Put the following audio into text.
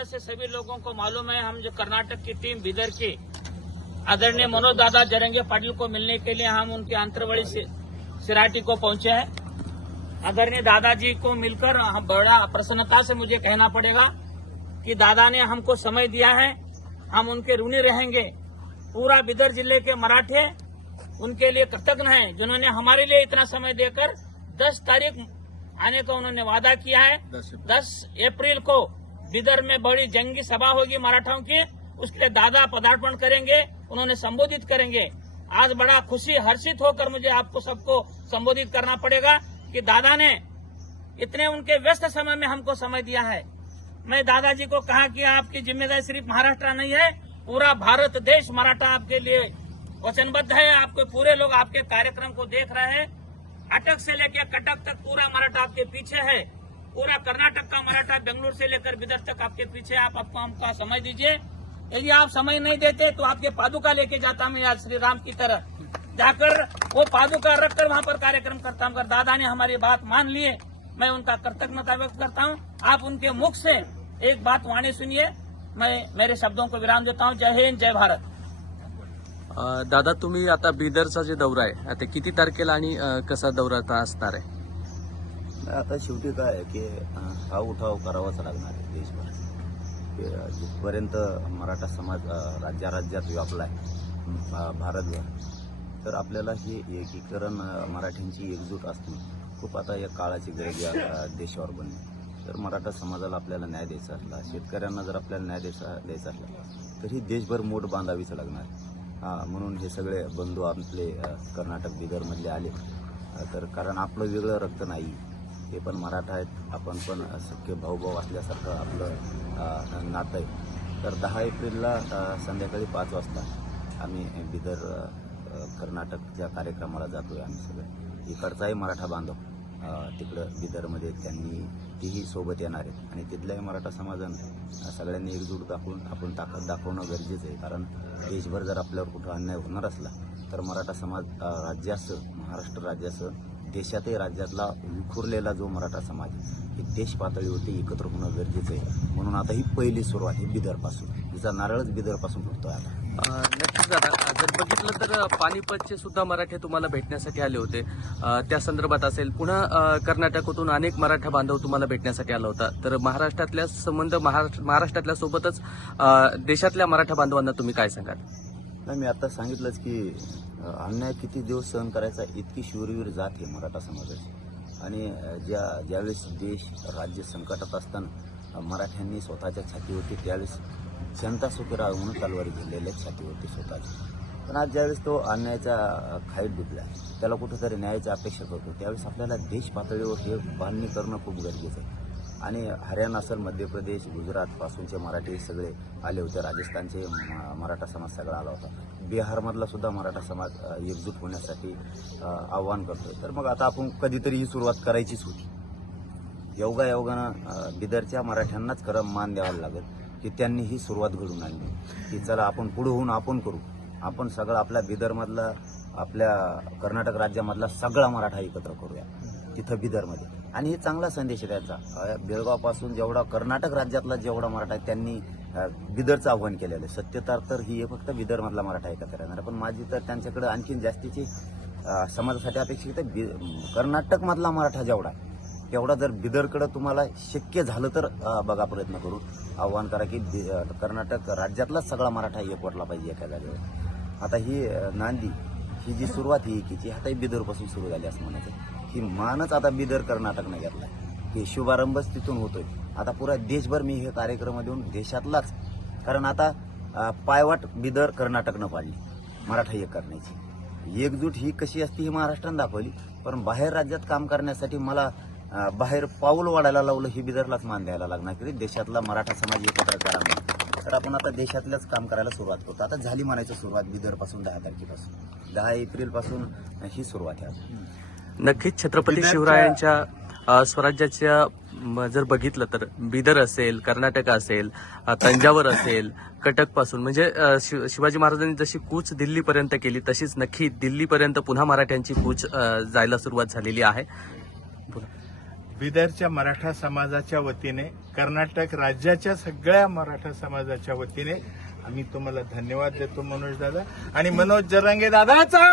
कर्नाटक से सभी लोगों को मालूम है, हम जो कर्नाटक की टीम बीदर की आदरणीय मनोज दादा जरंगे पाटिल को मिलने के लिए हम उनके अंतरवली सिराटी को पहुंचे हैं। आदरणीय दादाजी को मिलकर हम बड़ा प्रसन्नता से मुझे कहना पड़ेगा कि दादा ने हमको समय दिया है, हम उनके ऋणी रहेंगे। पूरा बीदर जिले के मराठे उनके लिए कृतज्ञ हैं, जिन्होंने हमारे लिए इतना समय देकर 10 तारीख आने का उन्होंने वादा किया है। 10 अप्रैल को बीदर में बड़ी जंगी सभा होगी मराठाओं की, उसके लिए दादा पदार्पण करेंगे, उन्होंने संबोधित करेंगे। आज बड़ा खुशी हर्षित होकर मुझे आपको सबको संबोधित करना पड़ेगा कि दादा ने इतने उनके व्यस्त समय में हमको समय दिया है। मैं दादाजी को कहा कि आपकी जिम्मेदारी सिर्फ महाराष्ट्र नहीं है, पूरा भारत देश मराठा आपके लिए वचनबद्ध है। आपके पूरे लोग आपके कार्यक्रम को देख रहे हैं। अटक से लेकर कटक तक पूरा मराठा आपके पीछे है। पूरा कर्नाटक का मराठा बेंगलुरु से लेकर बीदर तक आपके पीछे। आप आपको हमका समय दीजिए। यदि आप समय नहीं देते तो आपके पादुका लेके जाता मैं आज श्री राम की तरह जाकर वो पादुका रखकर वहां पर कार्यक्रम करता हूँ। दादा ने हमारी बात मान लिए, मैं उनका कृतज्ञता व्यक्त करता हूँ। आप उनके मुख से एक बात वाणी सुनिए। मैं मेरे शब्दों को विराम देता हूँ। जय हिंद, जय भारत। दादा, तुम्ही आता बीदरचा जे दौरा आहे आता किती तारखेला आणि कसा दौरा आता असणार आहे? आता शेवटी काय आहे की हा उठाव करावाच लागणार आहे देशभर। जिथपर्यंत मराठा समाज राज्यात व्यापला आहे भारतभर, तर आपल्याला हे एकीकरण मराठ्यांची एकजूट असणे खूप आता या काळाची गरज या देशावर बनली। तर मराठा समाजाला आपल्याला न्याय द्यायचा असला, शेतकऱ्यांना जर आपल्याला न्याय द्यायचा असला तर ही देशभर मोठ बांधावीच लागणार। म्हणून हे सगळे बंधू आपले कर्नाटक बीदरमधले आले, तर कारण आपलं वेगळं रक्त नाही, हे पण मराठा आहेत, आपण पण सख्खे भाऊ असल्यासारखं आपलं नातं आहे। तर 10 एप्रिलला संध्याकाळी 5 वाजता आम्ही बीदर कर्नाटकच्या कार्यक्रमाला जातोय। आम्ही सगळे इकडचाही मराठा बांधव तिकडं बीदरमध्ये तेही सोबत येणार आहेत आणि तिथल्याही मराठा समाजानं सगळ्यांनी एकजूट दाखवून आपण ताकद दाखवणं गरजेचं आहे। कारण देशभर जर आपल्यावर कुठं अन्याय होणार असला तर मराठा समाज राज्यासह, महाराष्ट्र राज्यासह देशातही राज्यातला विखुरलेला जो मराठा समाज हे देश पातळीवरती एकत्र होणं गरजेचं आहे। म्हणून आता ही पहिली सुरुवात ही बीदरपासून, तिचा नारळच बीदरपासून फुटतोय आता। नक्कीच दादा, जर बघितलं तर पानिपतचे सुद्धा मराठे तुम्हाला भेटण्यासाठी आले होते, त्या संदर्भात असेल। पुन्हा कर्नाटकातून अनेक मराठा बांधव तुम्हाला भेटण्यासाठी आला होता। तर महाराष्ट्रातल्या संबंध महाराष्ट्रातल्या सोबतच देशातल्या मराठा बांधवांना तुम्ही काय सांगाल? नाही, मी आता सांगितलंच की अन्याय किती दिवस सहन करायचा इतकी शूरवीर जात आहे मराठा समाजाची। आणि ज्यावेळेस देश राज्य संकटात असताना मराठ्यांनी स्वतःच्या छातीवरती त्यावेळेस जनता सुखी राहावी म्हणून तलवारी घेतलेल्या छातीवरती स्वतःची। पण आज ज्यावेळेस तो अन्यायाचा खाईट डुबला, त्याला कुठेतरी न्यायाची अपेक्षा करतो, त्यावेळेस आपल्याला देश पातळीवर हे बांधणी करणं खूप गरजेचं आहे। आणि हरियाणा असेल, मध्य प्रदेश, गुजरात पासूनचे मराठी सगळे आले होते, राजस्थानचे मराठा समाज सगळा आला होता, बिहारमधला सुद्धा मराठा समाज एकजूट होण्यासाठी आव्हान करतोय। तर मग आता आपण कधीतरी ही सुरुवात करायचीच होती। योगायोगानं बीदरच्या मराठ्यांनाच खरं मान द्यावा लागेल की त्यांनी ही सुरुवात घडून आणली की चला आपण पुढे होऊन आपण करू। आपण सगळं आपल्या बीदरमधला, आपल्या कर्नाटक राज्यामधला सगळा मराठा एकत्र करूया तिथं बीदरमध्ये। आणि हे चांगला संदेश आहे त्याचा। बेळगावपासून जेवढा कर्नाटक राज्यातला जेवढा मराठा आहे त्यांनी बीदरचं आव्हान केलेलं आहे। सत्यता तर ही फक्त बीदरमधला मराठा एकत्र येणार, पण माझी तर त्यांच्याकडे आणखीन जास्तीची समाजासाठी अपेक्षित आहे कर्नाटकमधला मराठा जेवढा तेवढा जर बीदरकडे तुम्हाला शक्य झालं तर बघा, प्रयत्न करू, आव्हान करा की कर्नाटक राज्यातलाच सगळा मराठा एकवटला पाहिजे एका जागेवर। आता ही नांदी, ही जी सुरुवात ही एकीची आता बीदरपासून सुरू झाली असं म्हणायचं। ही मानच आता बीदर कर्नाटकनं घेतलाय, की शुभारंभच तिथून होतोय। आता पुरा देशभर मी हे कार्यक्रम देऊन देशातलाच, कारण आता पायवाट बीदर कर्नाटकनं पाडली मराठा एक करण्याची। एकजूट ही कशी असते ही महाराष्ट्रानं दाखवली, पण बाहेर राज्यात काम करण्यासाठी मला बाहेर पाऊल वाढायला लावलं, ही बीदरलाच मान द्यायला लागणार की देशातला मराठा समाज एकत्र करा म्हणून। तर आपण आता देशातल्याच काम करायला सुरुवात करतो। आता झाली म्हणायची सुरुवात बीदरपासून 10 तारखेपासून, 10 एप्रिलपासून ही सुरुवात आहे। नक्कीच छत्रपती शिवरायांच्या स्वराज्याच्या जर बघितलं तर बीदर असेल, कर्नाटक असेल, तंजावर असेल, कटक पासून म्हणजे शिवाजी महाराजांनी जशी कूच दिल्लीपर्यंत केली तशीच नक्की दिल्लीपर्यंत पुन्हा मराठ्यांची कूच जायला सुरुवात झालेली आहे। बिदरच्या मराठा समाजाच्या वतीने, कर्नाटक राज्याच्या सगळ्या मराठा समाजाच्या वतीने आम्ही तुम्हाला धन्यवाद देतो मनोज दादा. आणि मनोज जरांगे दादाचा